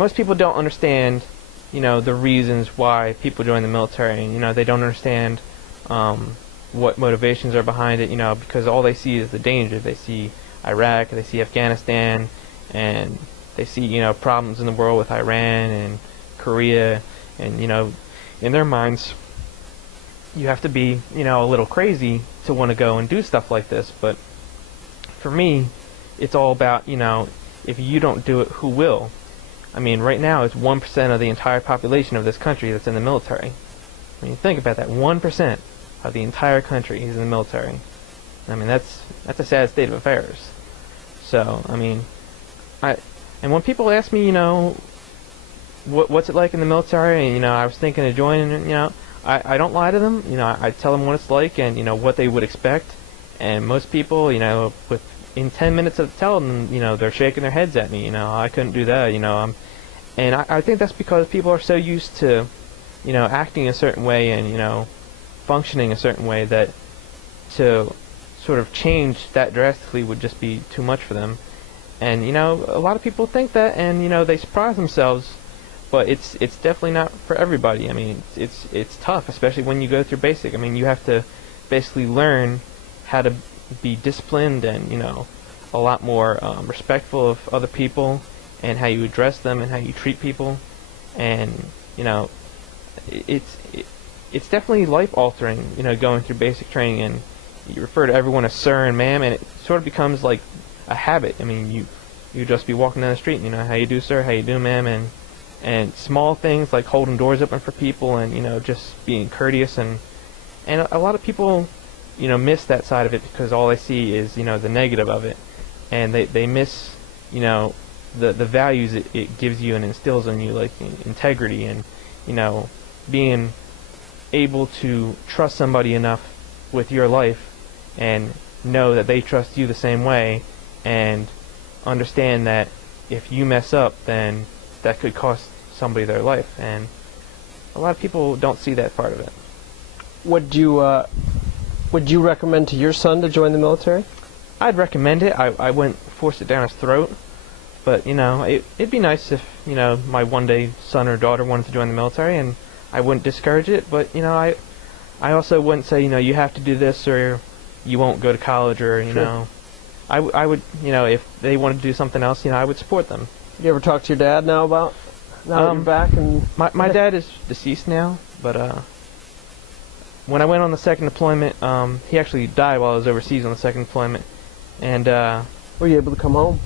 most people don't understand, the reasons why people join the military. They don't understand what motivations are behind it, because all they see is the danger. They see Iraq, they see Afghanistan, and they see, problems in the world with Iran and Korea, and, in their minds, you have to be, a little crazy to want to go and do stuff like this. But for me, it's all about, if you don't do it, who will? I mean, right now it's 1% of the entire population of this country that's in the military. I mean, think about that. 1% of the entire country is in the military. I mean, that's a sad state of affairs. So, I mean, and when people ask me, what's it like in the military, and, I was thinking of joining, I don't lie to them. I tell them what it's like and, what they would expect. And most people, in 10 minutes of telling them, they're shaking their heads at me, I couldn't do that, and I think that's because people are so used to, acting a certain way and, functioning a certain way that to sort of change that drastically would just be too much for them. And, a lot of people think that and, they surprise themselves, but it's definitely not for everybody. I mean, it's tough, especially when you go through basic. I mean, you have to basically learn how to be disciplined and, a lot more respectful of other people and how you address them and how you treat people. And, it's definitely life-altering, going through basic training, and you refer to everyone as sir and ma'am, and it sort of becomes like a habit. I mean, you just be walking down the street, and, how you do, sir, how you do, ma'am, and small things like holding doors open for people and, just being courteous, and a lot of people, miss that side of it because all they see is, the negative of it, and they miss, the values it gives you and instills in you, like integrity and, being able to trust somebody enough with your life and know that they trust you the same way, and understand that if you mess up, then that could cost somebody their life. And a lot of people don't see that part of it. Would you recommend to your son to join the military? I'd recommend it. I wouldn't force it down his throat, but it'd be nice if my one day son or daughter wanted to join the military, and I wouldn't discourage it. But I also wouldn't say you have to do this or you won't go to college, or Sure. I would if they wanted to do something else, I would support them. You ever talk to your dad now that you're back? And my dad is deceased now, but when I went on the second deployment, he actually died while I was overseas on the second deployment, and were you able to come home?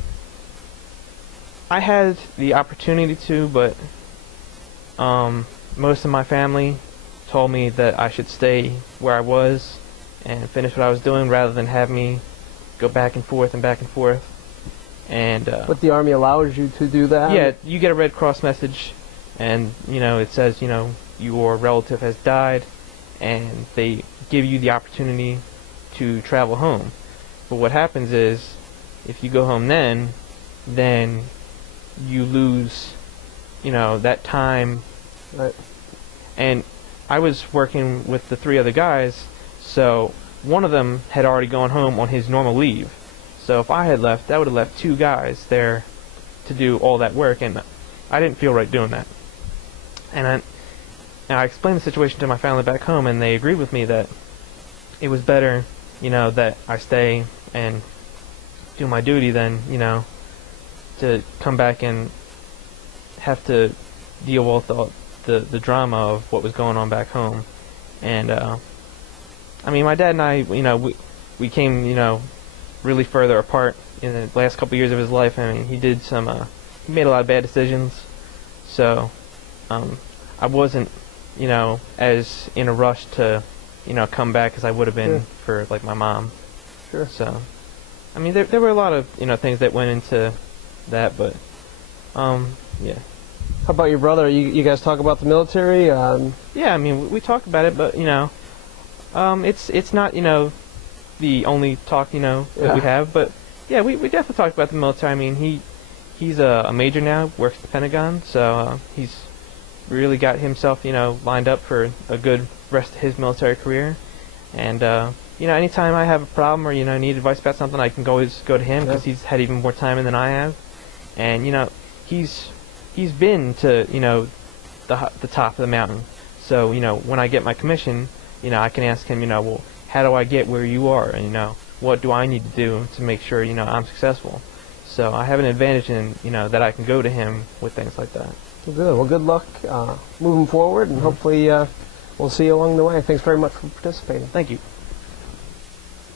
I had the opportunity to, but most of my family told me that I should stay where I was and finish what I was doing rather than have me go back and forth and back and forth. And but the Army allows you to do that? Yeah, you get a Red Cross message, and it says your relative has died, and they give you the opportunity to travel home. But what happens is, if you go home then you lose that time. Right. And I was working with the 3 other guys, so one of them had already gone home on his normal leave. So if I had left, that would have left 2 guys there to do all that work, and I didn't feel right doing that. And I explained the situation to my family back home, and they agreed with me that it was better, that I stay and do my duty than, to come back and have to deal with the drama of what was going on back home. And I mean, my dad and I, we came, really further apart in the last couple years of his life. I mean, he made a lot of bad decisions, so I wasn't, as in a rush to, come back as I would have been for like my mom. Sure. So, I mean, there were a lot of things that went into that, but yeah. How about your brother? You guys talk about the military? Yeah, I mean, we talk about it, but it's not the only talk that we have. But yeah, we definitely talk about the military. I mean, he's a major now, works at the Pentagon, so he's really got himself lined up for a good rest of his military career. And anytime I have a problem or need advice about something, I can always go to him because he's had even more time in than I have. And he's he's been to, the top of the mountain. So, when I get my commission, I can ask him, well, how do I get where you are? And, what do I need to do to make sure, I'm successful? So I have an advantage in, that I can go to him with things like that. Well, good. Well, good luck moving forward, and hopefully we'll see you along the way. Thanks very much for participating. Thank you.